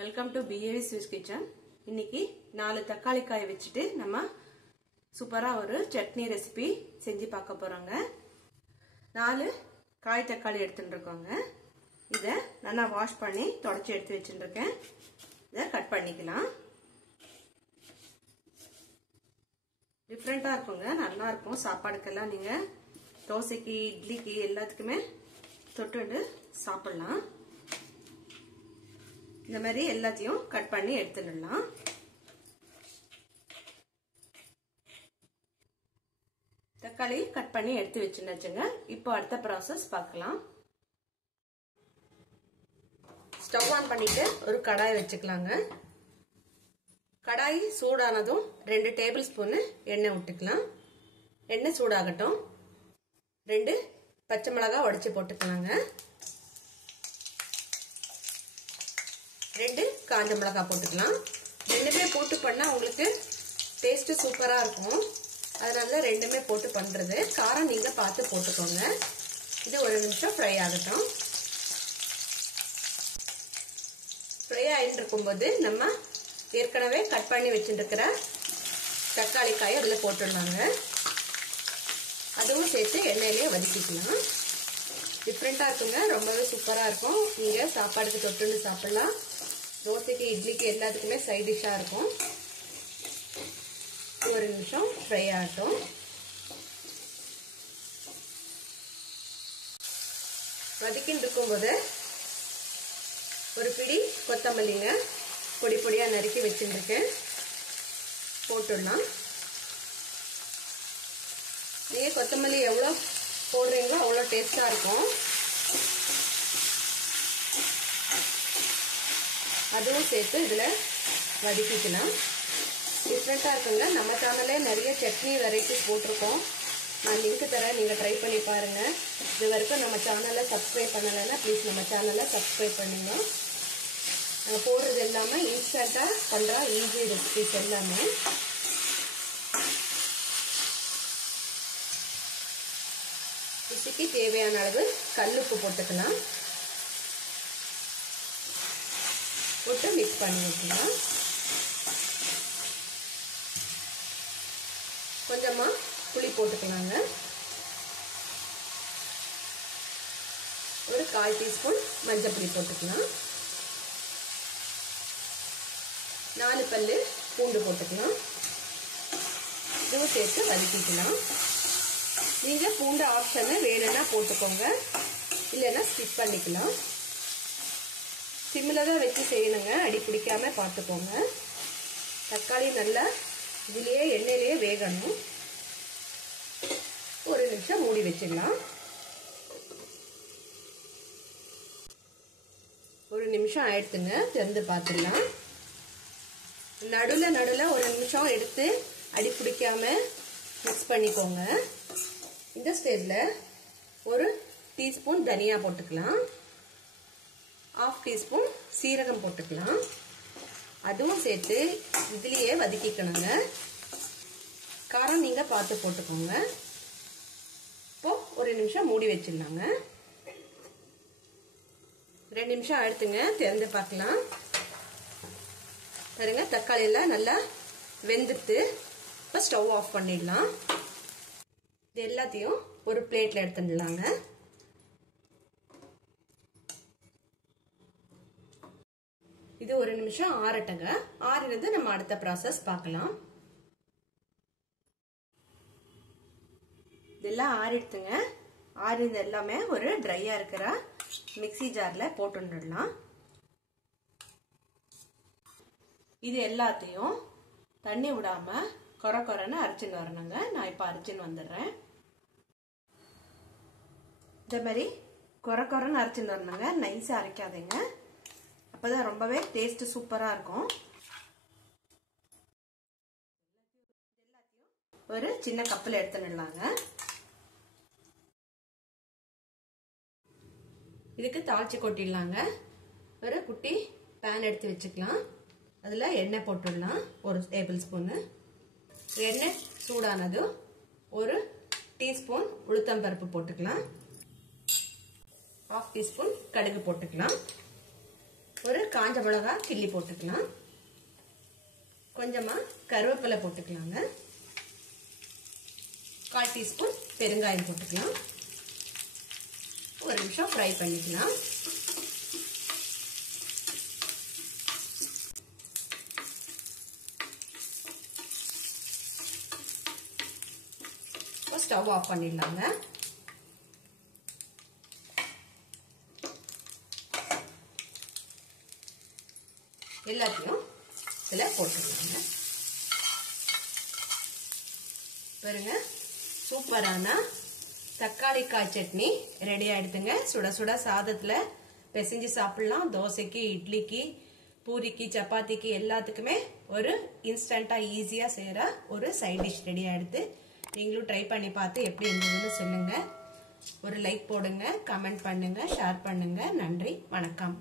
Welcome to BAV Swiss Kitchen. இன்னைக்கு 4 தக்காளி காய் வச்சிட்டு நம்ம சூப்பரா ஒரு சட்னி ரெசிபி செஞ்சு பார்க்க போறோங்க. 4 காய் தக்காளி எடுத்துட்டு இருக்கோங்க. இத நல்லா வாஷ் பண்ணி தொடச்சி எடுத்து வச்சிருக்கேன். இத கட் பண்ணிக்கலாம். டிஃபரெண்டா இருக்குங்க, நல்லா இருக்கும். சாப்பாடுக்கெல்லாம் நீங்க தோசைக்கு, இட்லிக்கு எல்லாத்துக்குமே தொட்டுண்டு சாப்பிடலாம். இந்த மாதிரி எல்லாத்தையும் கட் பண்ணி எடுத்துடலாம். தக்காளி கட் பண்ணி எடுத்து வச்சுருந்துச்சுங்க. இப்போ அடுத்த ப்ராசஸ் பார்க்கலாம். ஸ்டவ் ஆன் பண்ணிட்டு ஒரு கடாய் வச்சுக்கலாங்க. கடாய் சூடானதும் 2 டேபிள் ஸ்பூன் எண்ணெய் விட்டுக்கலாம். எண்ணெய் சூடாகட்டும். 2 பச்சை மிளகாய் உடைச்சு போட்டுக்கலாங்க. 2 காஞ்ச மிளகாய் போட்டுக்கலாம். ரெண்டுமே போட்டு பண்ணா உங்களுக்கு டேஸ்ட் சூப்பரா இருக்கும். அதனால ரெண்டுமே போட்டு பண்றது. காரம் நீங்க பார்த்து போட்டுக்கோங்க. இது ஒரு நிமிஷம் ஃப்ரை ஆகட்டும். ஃப்ரை ஆயிட்டு இருக்கும்போது நம்ம ஏற்கனவே கட் பண்ணி வச்சுருக்கிற தக்காளி காயை அதில் போட்டுடலாங்க. அதுவும் சேர்த்து எண்ணெயிலேயே வதக்கிக்கலாம். டிஃப்ரெண்டா இருக்குங்க, ரொம்பவே சூப்பரா இருக்கும். நீங்க சாப்பாடுக்கு தொட்டுண்டு சாப்பிடலாம். தோசைக்கு, இட்லிக்கு எல்லாத்துக்குமே சைட் டிஷ்ஷா இருக்கும். ஒரு நிமிஷம் ஃப்ரை ஆகட்டும். வதக்கின்னு இருக்கும்போது ஒரு பிடி கொத்தமல்லிங்க பொடி பொடியா நறுக்கி வச்சுருக்கேன், போட்டுடலாம். நீங்க கொத்தமல்லி எவ்வளோ போடுறீங்களோ அவ்வளோ டேஸ்டா இருக்கும். அதுவும் சேர்த்து இதுல வதக்கிக்கலாம். டிஃப்ரெண்டா இருக்குங்க. நம்ம சேனல்ல நிறைய சட்னி வெரைட்டிஸ் போட்டிருக்கோம். நான் லிங்க் தரேன், நீங்க ட்ரை பண்ணி பாருங்க. இது வரைக்கும் நம்ம சேனலை சப்ஸ்கிரைப் பண்ணலைன்னா ப்ளீஸ் நம்ம சேனலை சப்ஸ்கிரைப் பண்ணுங்க. நாங்கள் போடுறது எல்லாமே இன்ஸ்டன்டா பண்ற ஈஸி ரெசிபிஸ் எல்லாமே. ருசிக்கு தேவையான அளவு கல்லுப்பு போட்டுக்கலாம். போட்டு மிக்ஸ் பண்ணி வச்சுக்கலாம். கொஞ்சமா புளி போட்டுக்கலாங்க. ஒரு 1/4 டீஸ்பூன் மஞ்சள் பொடி போட்டுக்கலாம். 4 பல்லு பூண்டு போட்டுக்கலாம். இதுவும் சேர்த்து வதக்கிக்கலாம். நீங்க பூண்டு ஆப்ஷன் வேணும்னா போட்டுக்கோங்க, இல்லைன்னா ஸ்கிப் பண்ணிக்கலாம். சிம்மில் தான் வச்சு செய்யணுங்க, அடி பிடிக்காம பார்த்துக்கோங்க. தக்காளி நல்லா இதுலேயே எண்ணெயிலேயே வேகணும். ஒரு நிமிஷம் மூடி வச்சிடலாம். ஒரு நிமிஷம் ஆயிடுத்துங்க, திறந்து பார்த்துடலாம். நடுவில் ஒரு நிமிஷம் எடுத்து அடி பிடிக்காம மிக்ஸ் பண்ணிக்கோங்க. இந்த ஸ்டேஜில் ஒரு டீஸ்பூன் தனியா போட்டுக்கலாம். 1/2 டீஸ்பூன் சீரகம் போட்டுக்கலாம். அதுவும் சேர்த்து இதுலயே வதக்கிக்கணுங்க. காரம் நீங்க பார்த்து போட்டுக்கோங்க. இப்போ ஒரு நிமிஷம் மூடி வச்சிடலாங்க. 2 நிமிஷம் ஆயிடுத்துங்க, திறந்து பார்க்கலாம். பாருங்க, தக்காளி எல்லாம் நல்லா வெந்துட்டு. இப்போ ஸ்டவ் ஆஃப் பண்ணிடலாம். இது எல்லாத்தையும் ஒரு பிளேட்ல எடுத்துடலாங்க. இது ஒரு நிமிஷம் ஆறட்டுங்க. ஆறினது நம்ம அடுத்த ப்ராசஸ் பார்க்கலாம். இதெல்லாம் ஆறிடுத்துங்க. ஆறினது எல்லாமே ஒரு ட்ரையா இருக்கிற மிக்ஸி ஜார்ல போட்டுடலாம். இது எல்லாத்தையும் தண்ணி விடாம கொர கொரன்னு அரைச்சின்னு வரணுங்க. நான் இப்ப அரைச்சின்னு வந்துடுறேன். இந்த மாதிரி கொர கொரன்னு அரைச்சின்னு வரணுங்க, நைஸா அரைக்காதீங்க. அப்பதான் ரொம்பவே டேஸ்ட் சூப்பரா இருக்கும். ஒரு சின்ன கப்பில் எடுத்துடலாங்க. இதுக்கு தாளிச்சு கொட்டிடலாங்க. ஒரு குட்டி பேன் எடுத்து வச்சுக்கலாம். அதுல எண்ணெய் போட்டுடலாம். ஒரு டேபிள் ஸ்பூன் எண்ணெய் சூடானதும் ஒரு டீஸ்பூன் உளுத்தம்பருப்பு போட்டுக்கலாம். 1/2 டீஸ்பூன் கடுகு போட்டுக்கலாம். ஒரு காஞ்ச மிளகா கிள்ளி போட்டுக்கலாம். கொஞ்சமா கருவேப்பிலை போட்டுக்கலாங்க. 1/4 டீஸ்பூன் பெருங்காயம் போட்டுக்கலாம். ஒரு நிமிஷம் ஃப்ரை பண்ணிக்கலாம். ஸ்டவ் ஆஃப் பண்ணிடலாங்க. எல்லாத்தையும் இதில் போட்டுக்கலாங்க. பாருங்க, சூப்பரான தக்காளிக்காய் சட்னி ரெடி ஆயிடுதுங்க. சுட சுட சாதத்துல பிசைஞ்சு சாப்பிடலாம். தோசைக்கு, இட்லிக்கு, பூரிக்கு, சப்பாத்திக்கு எல்லாத்துக்குமே ஒரு இன்ஸ்டண்டா ஈஸியா செய்யற ஒரு சைட் டிஷ் ரெடி ஆயிடுது. நீங்களும் ட்ரை பண்ணி பார்த்து எப்படி இருந்ததுன்னு சொல்லுங்க. ஒரு லைக் போடுங்க, கமெண்ட் பண்ணுங்க, ஷேர் பண்ணுங்க. நன்றி, வணக்கம்.